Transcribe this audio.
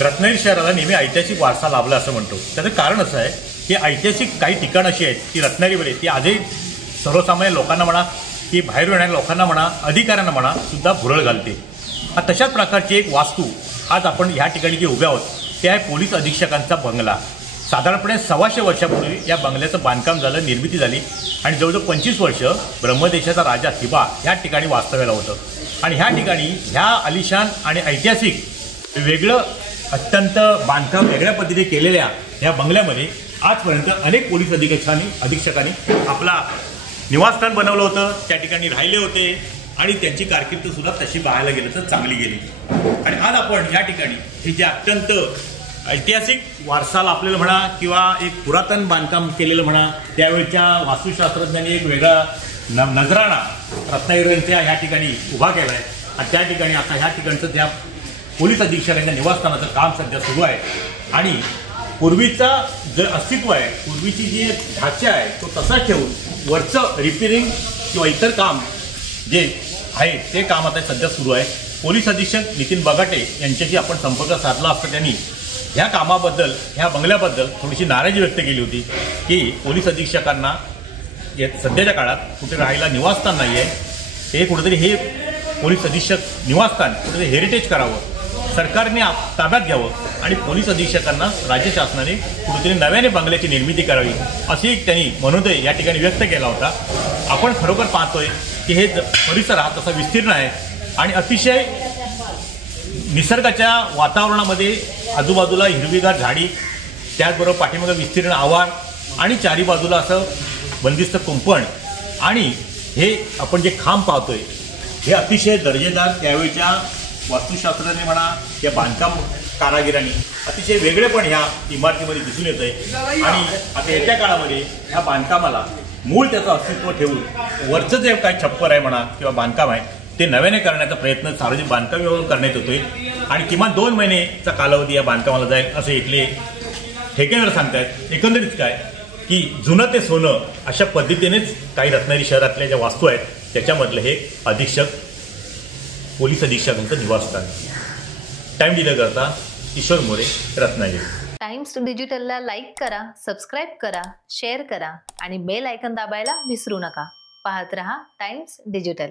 रत्नागिरी शहराला नेहमी ऐतिहासिक वारसा लाभला असं म्हणतो. त्याचं कारण असं आहे की ऐतिहासिक काही ठिकाणं अशी आहेत की रत्नागिरीमध्ये ती आजही सर्वसामान्य लोकांना म्हणा की बाहेर येणाऱ्या लोकांना म्हणा, अधिकाऱ्यांना म्हणा सुद्धा भुरळ घालते. तशाच प्रकारची एक वास्तू आज आपण ह्या ठिकाणी जे उभे आहोत ते आहे पोलीस अधीक्षकांचा बंगला. साधारणपणे 125 वर्षापूर्वी या बंगल्याचं बांधकाम झालं, निर्मिती झाली आणि जवळजवळ 25 वर्ष ब्रह्मदेशाचा राजा हिबा ह्या ठिकाणी वास्तव्याला होतं. आणि ह्या ठिकाणी ह्या आलिशान आणि ऐतिहासिक वेगळं अत्यंत बांधकाम वेगळ्या पद्धतीने केलेल्या ह्या बंगल्यामध्ये आजपर्यंत अनेक पोलीस अधीक्षकांनी आपला निवासस्थान बनवलं होतं, त्या ठिकाणी राहिले होते आणि त्यांची कारकीर्द सुद्धा तशी पाहायला गेलं तर चांगली गेली. आणि आज आपण या ठिकाणी हे जे अत्यंत ऐतिहासिक वारसा लाभलेलं म्हणा किंवा एक पुरातन बांधकाम केलेलं म्हणा, त्यावेळच्या वास्तुशास्त्रज्ञांनी एक वेगळा नजराणा रत्नागिरीच्या ह्या ठिकाणी उभा केला आहे. आणि त्या ठिकाणी आता ह्या ठिकाणचं त्या पोलीस अधीक्षकांच्या निवासस्थानाचं काम सध्या सुरू आहे. आणि पूर्वीचा जर अस्तित्व आहे, पूर्वीची जी ढाचा आहे तो तसाच ठेवून वरचं रिपेरिंग किंवा इतर काम जे आहे ते काम आता सध्या सुरू आहे. पोलीस अधीक्षक नितीन बगाटे यांच्याशी आपण संपर्क साधला असता त्यांनी ह्या कामाबद्दल, ह्या बंगल्याबद्दल थोडीशी नाराजी व्यक्त केली होती की पोलीस अधीक्षकांना सध्याच्या काळात कुठे राहायला निवासस्थान नाही आहे, हे कुठेतरी हे पोलीस अधीक्षक निवासस्थान कुठेतरी हेरिटेज करावं, सरकारने ताब्यात घ्यावं आणि पोलीस अधीक्षकांना राज्य शासनाने कुठेतरी नव्याने बंगल्याची निर्मिती करावी अशी त्यांनी मनोदय या ठिकाणी व्यक्त केला होता. आपण खरोखर पाहतोय की हे परिसर हा तसा विस्तीर्ण आहे आणि अतिशय निसर्गाच्या वातावरणामध्ये आजूबाजूला हिरवीगार झाडी, त्याचबरोबर पाठीमागे विस्तीर्ण आवार आणि चारी बाजूला असं बंदिस्त कुंपण आणि हे आपण जे खांब पाहतोय हे अतिशय दर्जेदार त्यावेळच्या वास्तुशास्त्राने म्हणा या बांधकाम कारागिरांनी अतिशय वेगळेपण ह्या इमारतीमध्ये दिसून येत आहे. आणि आता येत्या काळामध्ये ह्या बांधकामाला मूळ त्याचं अस्तित्व ठेवून वरचं जे काही छप्पर आहे म्हणा किंवा बांधकाम आहे ते नव्याने करण्याचा प्रयत्न सार्वजनिक बांधकाम विभागाकडून करण्यात येतोय. आणि किमान 2 महिनेचा कालावधी या बांधकामाला जाईल असं इथले ठेकेदार सांगतायत. एकंदरीत काय की जुनं ते सोनं अशा पद्धतीनेच काही रत्नागिरी शहरातल्या ज्या वास्तू आहेत त्याच्यामधलं हे पोलीस अधीक्षकांचं निवासस्थान. टाइम डिलेकरता किशोर मोरे, रत्नागिरी. टाइम्स डिजिटलला लाईक करा, सबस्क्राईब करा, शेअर करा आणि बेल आयकॉन दाबायला विसरू नका. पाहत रहा टाइम्स डिजिटल.